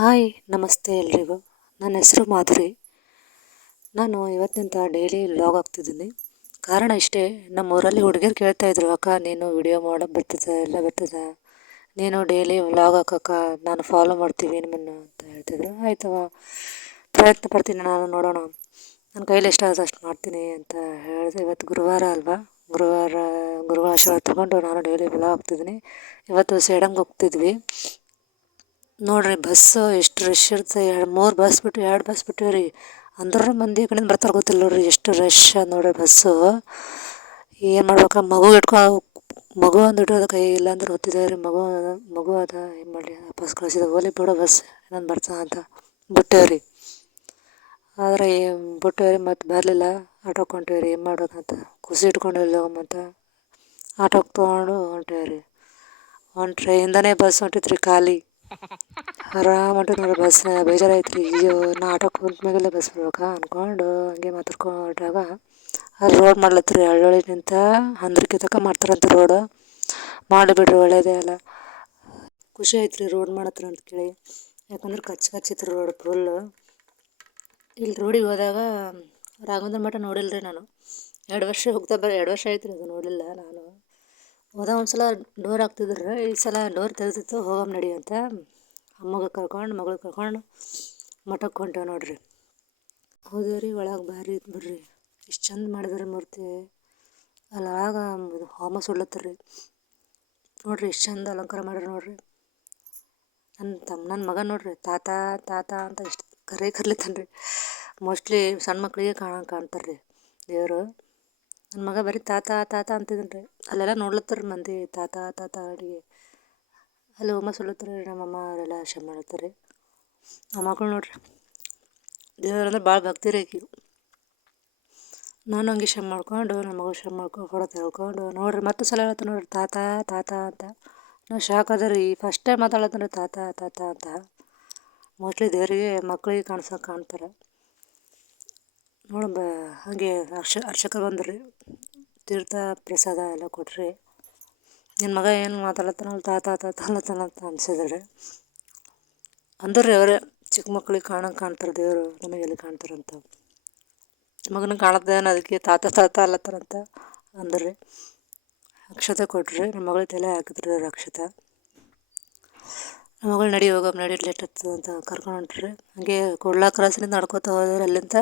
Hi ನಮಸ್ತೆ ಎಲ್ರಿಗೂ. ನನ್ನ ಹೆಸರು ಮಾಧುರಿ. ನಾನು ಇವತ್ತಿನಿಂದ ಡೈಲಿ ವ್ಲಾಗ್ ಹಾಕ್ತಿದ್ದೀನಿ. ಕಾರಣ ಇಷ್ಟೇ, ನಮ್ಮ ಊರಲ್ಲಿ ಹುಡುಗಿರು ಕೇಳ್ತಾಯಿದ್ರು, ಅಕ್ಕ ನೀನು ವಿಡಿಯೋ ಮಾಡೋಕ್ಕೆ ಬರ್ತದೆ ಎಲ್ಲ ಬರ್ತದೆ, ನೀನು ಡೈಲಿ ವ್ಲಾಗ್ ಹಾಕಕ್ಕ ನಾನು ಫಾಲೋ ಮಾಡ್ತೀವಿ ನಿಮ್ಮನ್ನು ಅಂತ ಹೇಳ್ತಿದ್ರು. ಆಯ್ತವ, ಪ್ರಯತ್ನ ಪಡ್ತೀನಿ ನಾನು, ನೋಡೋಣ ನನ್ನ ಕೈಲಿ ಎಷ್ಟಾಗುತ್ತೆ ಅಷ್ಟು ಮಾಡ್ತೀನಿ ಅಂತ ಹೇಳಿದೆ. ಇವತ್ತು ಗುರುವಾರ ಅಲ್ವಾ, ಗುರುವಾರ ಆಶೀರ್ವಾದ ತೊಗೊಂಡು ನಾನು ಡೈಲಿ ವ್ಲಾಗ್ ಹಾಕ್ತಿದ್ದೀನಿ. ಇವತ್ತು ಸೇಡಂಗೆ ಹೋಗ್ತಿದ್ವಿ ನೋಡ್ರಿ, ಬಸ್ಸು ಎಷ್ಟು ರಶ್ ಇರುತ್ತೆ. 2 ಬಸ್ ಬಿಟ್ಟಿವೆ ರೀ. ಅಂದ್ರೂ ಮಂದಿ ಕಡೆಯಿಂದ ಬರ್ತಾರೆ ಗೊತ್ತಿಲ್ಲ ನೋಡ್ರಿ, ಎಷ್ಟು ರಶ್ ನೋಡ್ರಿ ಬಸ್ಸು. ಏನು ಮಾಡ್ಬೇಕು, ಮಗು ಒಂದು ಇಟ್ಟೋದ ಕೈ, ಇಲ್ಲಾಂದ್ರೆ ಹೊತ್ತಿದೆ ರೀ. ಮಗು ಅದ, ಏನು ಮಾಡಲಿ, ಬಸ್ ಕಳಿಸಿದ ಹೋಲಿ ಬಿಡೋ, ಬಸ್ ಇನ್ನೊಂದು ಬರ್ತಾ ಅಂತ ಬಿಟ್ಟೇವ್ರಿ. ಆದರೆ ಬಿಟ್ಟೇವ್ರಿ, ಮತ್ತು ಬರಲಿಲ್ಲ. ಆಟೋಕ್ಕೆ ಹೊಂಟೇವ್ರಿ, ಏನು ಮಾಡೋದಂತ ಖುಷಿ ಇಟ್ಕೊಂಡು ಇಲ್ಲಿ ಮತ್ತು ಆಟೋಕ್ಕೆ ತೊಗೊಂಡು ಹೊಂಟೇವ್ರಿ. ಟ್ರೈನ್ದಾನೇ ಬಸ್ ಹೊಂಟಿದ್ರಿ ಖಾಲಿ, ಆರಾಮ್ ಹೊಂಟಿದ್ ನೋಡ್ರಿ ಬಸ್. ಬೇಜಾರಾಯ್ತು ರೀ, ಅಯ್ಯೋ ನಾ ಆಟೋಕ್ಕೆ ಕುಂತ್ಮೇಲೆ ಬಸ್ ಬರ್ಬೇಕಾ ಅಂದ್ಕೊಂಡು ಹಂಗೆ ಮಾತಾಡ್ಕೊಂಡಾಗ ಅಲ್ಲಿ ರೋಡ್ ಮಾಡ್ಲತ್ರಿ. ಹಳ್ಳಿನಿಂದ ಹಂದ್ರಿಕೆ ತನಕ ಮಾಡ್ತಾರಂತ ರೋಡ್. ಮಾಡಿಬಿಡ್ರಿ, ಒಳ್ಳೇದೇ ಅಲ್ಲ. ಖುಷಿ ಆಯ್ತು ರೀ ರೋಡ್ ಮಾಡತ್ರ ಅಂತ ಕೇಳಿ. ಯಾಕಂದ್ರೆ ಕಚ್ಚಿತ್ತು ರೋಡ್ ಫುಲ್ಲು. ಇಲ್ಲಿ ರೋಡಿಗೆ ಹೋದಾಗ ರಾಘವೇಂದ್ರ ಮಠ ನೋಡಿಲ್ಲ ರೀ ನಾನು. 2 ವರ್ಷ ಹೋಗ್ತಾ 2 ವರ್ಷ ಆಯ್ತು ರೀ ಅದು ನೋಡಿಲ್ಲ ನಾನು. ಹೋದಾಗ ಒಂದು ಸಲ ಡೋರ್ ಹಾಕ್ತಿದ್ರು, ಈ ಸಲ ಡೋರ್ ತೆಗೆದಿತ್ತು. ಹೋಗಮ್ಮ ನಡಿ ಅಂತ ಮಗಳು ಕರ್ಕೊಂಡು ಮಠಕ್ಕೆ ಹೊಂಟೇವೆ ನೋಡ್ರಿ. ಹೋದೇವ್ರಿ, ಒಳಗೆ ಭಾರಿ ಇತ್ತು ಬಿಡ್ರಿ, ಇಷ್ಟು ಚಂದ ಮಾಡಿದಾರೆ ಮೂರ್ತಿ. ಅಲ್ಲಿ ಒಳಗೆ ಹೋಮ ಸುಡ್ಲತ್ತರ್ರಿ ನೋಡ್ರಿ, ಎಷ್ಟು ಚಂದ ಅಲಂಕಾರ ಮಾಡ್ರಿ ನೋಡ್ರಿ. ನನ್ನ ಮಗ ನೋಡ್ರಿ, ತಾತ ತಾತ ಅಂತ ಇಷ್ಟು ಕರ್ಲಿತ್ತಾನ್ರಿ. ಮೋಸ್ಟ್ಲಿ ಸಣ್ಣ ಮಕ್ಳಿಗೆ ಕಾಣ್ತಾರೆ ರೀ ದೇವರು. ನನ್ನ ಮಗ ಬರೀ ತಾತ ತಾತ ಅಂತಿದ್ದೀನಿ ರೀ. ಅಲ್ಲೆಲ್ಲ ನೋಡ್ಲತ್ತಾರ ಮಂದಿ, ತಾತ ತಾತ ಅಡಿಗೆ. ಅಲ್ಲಿ ಹೋಮ ಸುಡ್ಲತ್ತಾರ ರೀ, ನಮ್ಮಮ್ಮ ಅವರೆಲ್ಲ ಶಮ ಮಾಡ್ತಾರೆ ರೀ. ಆ ಮಕ್ಕಳು ನೋಡ್ರಿ, ದೇವ್ರಂದ್ರೆ ಭಾಳ ಭಕ್ತಿ ರೀ ಆಕಿಗೆ. ನಾನು ಹಂಗೆ ಶಮ ಮಾಡ್ಕೊಂಡು, ನಮ್ಮ ಮಗಳು ಶಮ ಮಾಡ್ಕೊಂಡು ಫೋಟೋ ತೆಗೆದುಕೊಂಡು ನೋಡ್ರಿ, ಮತ್ತೆ ಸಲ ಹೇಳ್ತಾನೆ ನೋಡ್ರಿ, ತಾತ ತಾತ ಅಂತ. ನಾವು ಶಾಕ್ ಅದ ರೀ, ಫಸ್ಟ್ ಟೈಮ್ ಮಾತಾಡ್ಲತ್ತಾನೆ ರೀ ತಾತ ತಾತ ಅಂತ. ಮೋಸ್ಟ್ಲಿ ದೇವರಿಗೆ ಮಕ್ಕಳಿಗೆ ಕಾಣ್ತಾರೆ ನೋಡಿ. ಹಾಗೆ ಅರ್ಚಕರು ಬಂದ್ರಿ, ತೀರ್ಥ ಪ್ರಸಾದ ಎಲ್ಲ ಕೊಟ್ರಿ. ನಿನ್ನ ಮಗ ಏನು ಮಾತಾಡ್ಲತ್ತಾನ ತಾತ ತಾತ ಅಲ್ಲತ್ತಾನ ಅಂತ ಅನ್ಸಿದ್ರಿ. ಅಂದ್ರಿ ಅವರೇ, ಚಿಕ್ಕ ಮಕ್ಳಿಗೆ ಕಾಣ್ತಾರೆ ದೇವರು, ನಮಗೆಲ್ಲಿ ಕಾಣ್ತಾರಂತ. ಮಗನಿಗೆ ಕಾಣತ್ತೇನು, ಅದಕ್ಕೆ ತಾತ ತಾತ ಅಲ್ಲತ್ತಾರಂತ ಅಂದ್ರಿ. ಅಕ್ಷತೆ ಕೊಟ್ರಿ, ನಮ್ಮ ಮಗಳ ತಲೆ ಹಾಕಿದ್ರಿ ಅಕ್ಷತೆ. ನಮ್ಮ ಮಗಳು ನಡಿ ಹೋಗಮ್ಮ ನಡಿ, ಲೇಟ್ ಆಗ್ತದೆ ಅಂತ ಕರ್ಕೊಂಡು ಹೊಂಟ್ರಿ. ಹಾಗೆ ಕೊಡ್ಲಾ ಕ್ರಾಸಿನಿಂದ ನಡ್ಕೋತಾ ಹೋದ್ರೆ ಅಲ್ಲಿಂದ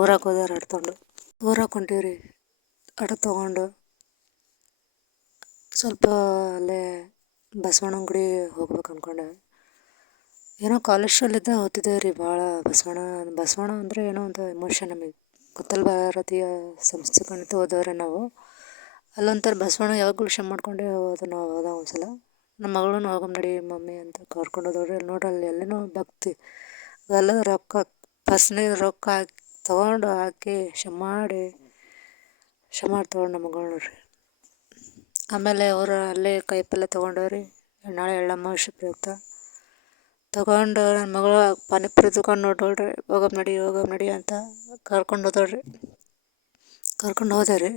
ಊರಾಗ ಹೋದವ್ರು ಆಡ್ಕೊಂಡು ಹೊಂಟೀವ್ರಿ. ಆಟೋ ತೊಗೊಂಡು ಸ್ವಲ್ಪ ಅಲ್ಲೇ ಬಸವಣ್ಣನ ಗುಡಿ ಹೋಗ್ಬೇಕು ಅಂದ್ಕೊಂಡೆ. ಏನೋ ಕಾಲೇಜಲ್ಲಿದ್ದ ಹೋಗ್ತಿದ್ದೇವೆ ರೀ ಭಾಳ. ಬಸವಣ್ಣ ಅಂದರೆ ಏನೋ ಒಂದು ಎಮೋಷನ್ ನಮಗೆ. ಉತ್ತರ ಭಾರತೀಯ ಸಂಸ್ಕೃತಿ ಹೋದವ್ರೆ ನಾವು. ಅಲ್ಲೊಂಥರ ಬಸವಣ್ಣ ಯಾವಾಗಲೂ ಶಮ ಮಾಡ್ಕೊಂಡೇ ನಾವು ಹೋದಾಗ ಒಂದ್ಸಲ ನಮ್ಮ ಮಗಳನ್ನ ಹೋಗಮ್ಮ ನಡಿ ಮಮ್ಮಿ ಅಂತ ಕರ್ಕೊಂಡು ಹೋದವ್ರಿ. ಅಲ್ಲಿ ನೋಡ್ರಿ, ಎಲ್ಲಿನೂ ಭಕ್ತಿ ಎಲ್ಲ ರೊಕ್ಕ ಬಸ್ನಾಗ ರೊಕ್ಕ ತೊಗೊಂಡು ಹಾಕಿ ಶಮ ತೊಗೊಂಡು ನಮ್ಮ ಮಗಳು ನೋಡ್ರಿ. ಆಮೇಲೆ ಅವರು ಅಲ್ಲೇ ಕಾಯಿಪಲ್ಲೆ ತೊಗೊಂಡವ್ರಿ. ನಾಳೆ ಎಳ್ಳಮಾವಾಸ್ಯೆ ಪ್ರಯುಕ್ತ ತೊಗೊಂಡು ನನ್ನ ಮಗಳು ಪಾನಿಪುರಿ ತೊಗೊಂಡು ನೋಡ್ರಿ, ಹೋಗಮ್ಮ ನಡಿ ಅಂತ ಕರ್ಕೊಂಡು ಹೋದವ್ರಿ. ಹೋದೇವ್ರಿ.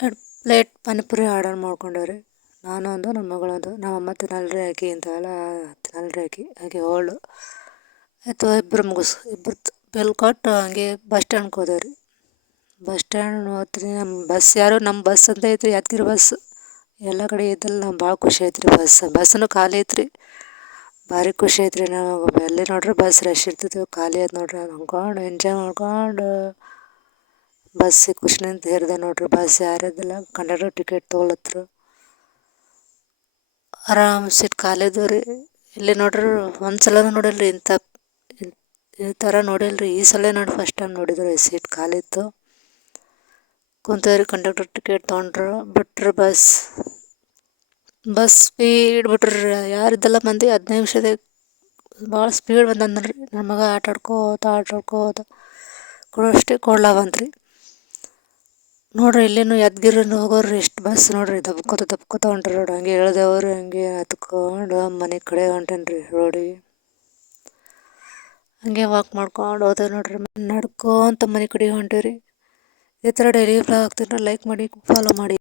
2 ಪ್ಲೇಟ್ ಪಾನಿಪುರಿ ಆರ್ಡರ್ ಮಾಡ್ಕೊಂಡವ್ರಿ. ನಾನೊಂದು, ನಮ್ಮ ಮಗಳೊಂದು. ನಮ್ಮಮ್ಮ ತಿನ್ನಲ್ರಿ ಆಕಿ ಇಂಥವೆಲ್ಲ ತಿನ್ನಲ್ರಿ ಆಕೆ ಓಲ್ಡು. ಆಯಿತು, ಇಬ್ಬರು ಬಿಲ್ ಕೊಟ್ಟು ಹಂಗೆ ಬಸ್ ಸ್ಟ್ಯಾಂಡ್ಗೆ ಹೋದೇವ್ರಿ. ಬಸ್ ಸ್ಟ್ಯಾಂಡ್ ಹೋಗ್ತೀರಿ, ನಮ್ಮ ಬಸ್ ಅಂತ ಐತ್ರಿ, ಯಾದಗಿರಿ ಬಸ್. ಎಲ್ಲ ಕಡೆ ಇದ್ದಲ್ಲ, ನಮ್ಗೆ ಭಾಳ ಖುಷಿ ಐತೆ ರೀ. ಬಸ್ಸನ್ನು ಖಾಲಿ ಐತ್ರಿ, ಭಾರಿ ಖುಷಿ ಐತ್ರಿ. ನಾವು ಎಲ್ಲಿ ನೋಡ್ರಿ ಬಸ್ ರಶ್ ಇರ್ತಿದ್ವು, ಖಾಲಿ ಆಯ್ತು ನೋಡ್ರಿ. ಅಂದ್ಕೊಂಡು ಎಂಜಾಯ್ ಮಾಡ್ಕೊಂಡು ಬಸ್ಸಿಗೆ ಖುಷಿನಿಂದ ಹೇರಿದೆ ನೋಡ್ರಿ. ಬಸ್ ಯಾರಿದ್ದಿಲ್ಲ, ಕಂಡಕ್ಟರ್ ಟಿಕೆಟ್ ತೊಗೊಳತ್ರು. ಆರಾಮ್ ಸೀಟ್ ಖಾಲಿ ಇದ್ದವು ರೀ. ಇಲ್ಲಿ ನೋಡ್ರಿ, ಒಂದು ಸಲನೂ ನೋಡಿಲ್ರಿ ಈ ಥರ ನೋಡಿಲ್ರಿ. ಈ ಸಲ ನೋಡಿ ಫಸ್ಟ್ ಟೈಮ್ ನೋಡಿದ್ರು, ಈ ಸೀಟ್ ಖಾಲಿ ಇತ್ತು. ಕುಂತವ್ರಿ, ಕಂಡಕ್ಟರ್ ಟಿಕೆಟ್ ತೊಗೊಂಡ್ರು, ಬಿಟ್ರು ಬಸ್ ಸ್ಪೀಡ್ ಬಿಟ್ರಿ. ಯಾರಿದ್ದಲ್ಲ ಮಂದಿ, 15 ನಿಮಿಷದಾಗ ಭಾಳ ಸ್ಪೀಡ್ ಬಂದ ನೋಡ್ರಿ. ನನ್ನ ಮಗ ಆಟಾಡ್ಕೋತ ಕೊಡೋಷ್ಟೇ ಕೊಡ್ಲಾ ಬಂತ್ರಿ ನೋಡ್ರಿ. ಇಲ್ಲೇನು ಯಾದಗಿರಿನ ಹೋಗೋರು ಎಷ್ಟು ಬಸ್ ನೋಡ್ರಿ, ದಬ್ಕೋತ ಹೊಂಟ್ರಿ ರೋಡ್. ಹಂಗೆ ಹೇಳ್ದೇವ್ರಿ, ಹಂಗೆ ಹತ್ಕೊಂಡು ಮನೆ ಕಡೆ ಹೊಂಟೇನ್ರಿ ರೋಡಿಗೆ. ಹಂಗೆ ವಾಕ್ ಮಾಡ್ಕೊಂಡು ಹೋದೆ ನೋಡ್ರಿ, ನಡ್ಕೊಂತ ಮನೆ ಕಡೆ ಹೊಂಟೇವ್ರಿ. ಈ ಥರ ಡೈಲಿ ವ್ಲಾಗ್ ಆಗ್ತೀನಿ, ಲೈಕ್ ಮಾಡಿ, ಫಾಲೋ ಮಾಡಿ.